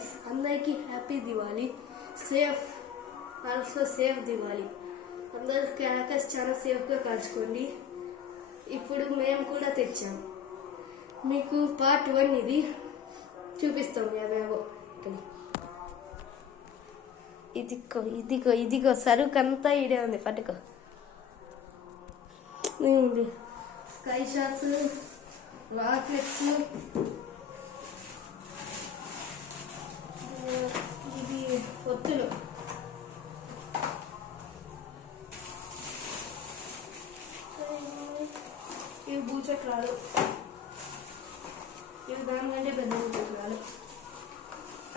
Guys, అందరికీ happy Diwali. Safe also safe Diwali. అందరూ crackers చాలా సేఫ్గా కాల్చుకోండి. ఇప్పుడు మేము కూడా తెచ్చాం. మీకు పార్ట్ 1 ఇది చూపిస్తాం. ఏవేవో ఇదిగో ఇదిగో ఇదిగో సరుకంతా ఇడే ఉంది. పట్టుకో. స్కై షాట్స్, రాకెట్స్, ఇది పొత్తులు, ఇవి భూచక్రాలు, ఇవి దానికంటే పెద్ద భూచక్రాలు.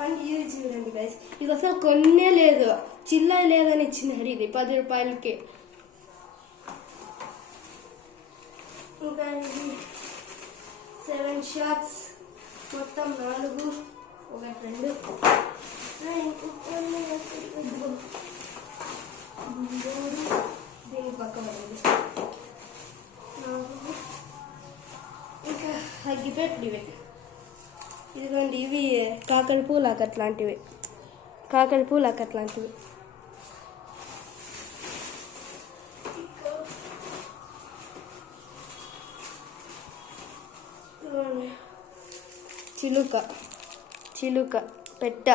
అండ్ ఇది చూడండి గైస్, ఇది అసలు కొన్నే లేదు, చిల్లర లేదని ఇచ్చినాడు. ఇది 10 రూపాయలకి. ఇంకా ఇది 7 షాట్స్, మొత్తం 4, 1, 2, దీని పక్క పడింది. ఇంకా అగ్గిపెట్లు ఇవి. ఇదిగోండి, ఇవి కాకడి పూలు అట్లాంటివి. చిలుక పెట్ట,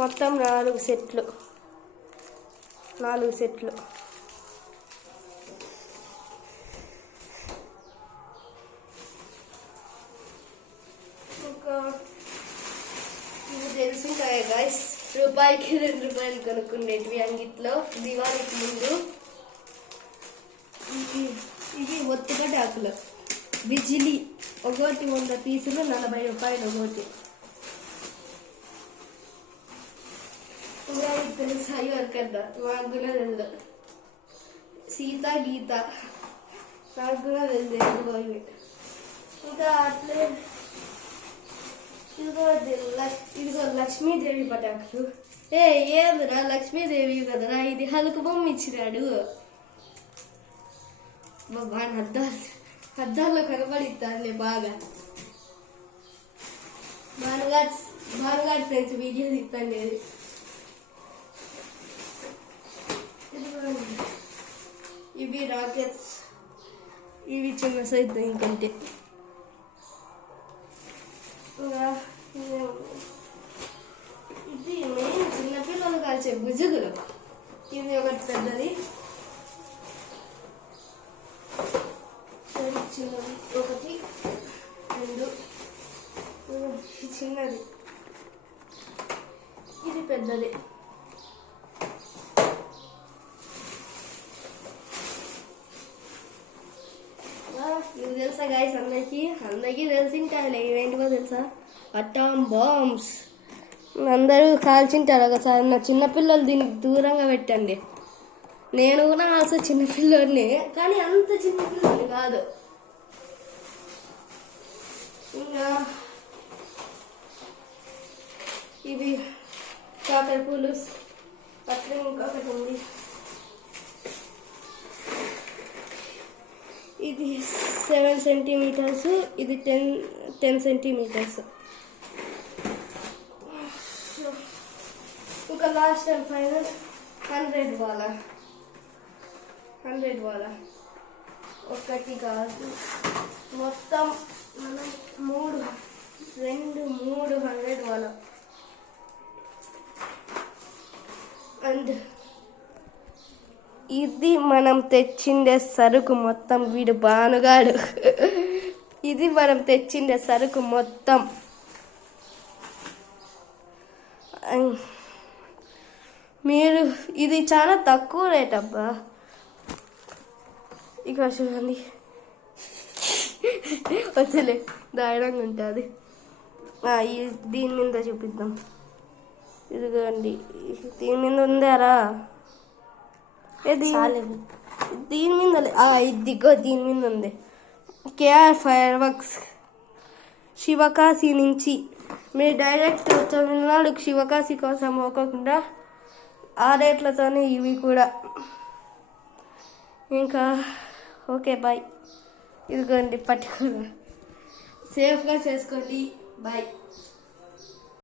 మొత్తం 4 సెట్లు. ఇంకా ఇవి తెలుసుంటాయి గైస్, రూపాయికి 2 రూపాయలు కొనుక్కునేటివి అంగిట్లో దివాళీకి ముందు. ఇవి ఒత్తిగడ్డ ఆకులు, బిజిలీ ఒకటి 100 పీసులు, 40 రూపాయలు ఒకటి. తెలుసా ఎవరికన్నా? మాకు కూడా తెలుసు. సీత గీత నాకు కూడా తెలుసు. ఇంకా అట్లే ఇదిగో లక్ష్మీదేవి పటాకులు. ఏందిరా లక్ష్మీదేవి కదరా, ఇది హలుకు బొమ్మ ఇచ్చినాడు. బాగా అద్దాల్లో కనబడిస్తానులే బాగా. భానుగాడు ఫ్రెండ్స్ వీడియో తీస్తాను. ఇవి రాకెట్స్, ఇవి చిన్న సైజ్ ఇంకంటే. ఇది మెయిన్ చిన్నపిల్లలు కాల్చే బుజుగులు. ఇది ఒకటి పెద్దది, చిన్నది 1, 2, చిన్నది, ఇది పెద్దది. ఇవి తెలుసా గైస్? అందరికీ తెలిసింటారులే. ఇవేంటివో తెలుసా? Atom bombs. అందరూ కాల్చింటారు ఒకసారి. నా చిన్నపిల్లలు దీనికి దూరంగా పెట్టండి. నేను కూడా ఆల్సో చిన్నపిల్లోడిని, కానీ అంత చిన్నపిల్లని కాదు. ఇంకా ఇవి కాకర పూలు. అట్లే ఇంకొకటి ఉంది, ఇది 7 సెంటీమీటర్స్, ఇది 10 సెంటీమీటర్స్. ఇంకా లాస్ట్ అండ్ ఫైనల్ 100 వాలా. ఒకటి కాదు, మొత్తం మనం 3 100 వాలా. అండ్ ఇది మనం తెచ్చిండే సరుకు మొత్తం. వీడు భానుగాడు. ఇది మనం తెచ్చిండే సరుకు మొత్తం. మీరు ఇది చాలా తక్కువ రేట్ అబ్బా. ఇక చూడండి, వచ్చలే దారుణంగా ఉంటుంది. దీని మీద చూపిద్దాం. ఇదిగోండి, దీని మీద ఉందారా? దీని మీద ఇదిగో దీని మీద ఉంది. కేఆర్ ఫైర్ వర్క్స్ శివకాశి నుంచి. మీరు డైరెక్ట్ తమిళనాడుకు శివకాశి కోసం పోకుండా ఆ రేట్లతోనే ఇవి కూడా. ఇంకా ఓకే బాయ్. ఇదిగోండి పట్టుకోండి, సేఫ్గా చేసుకోండి. బాయ్.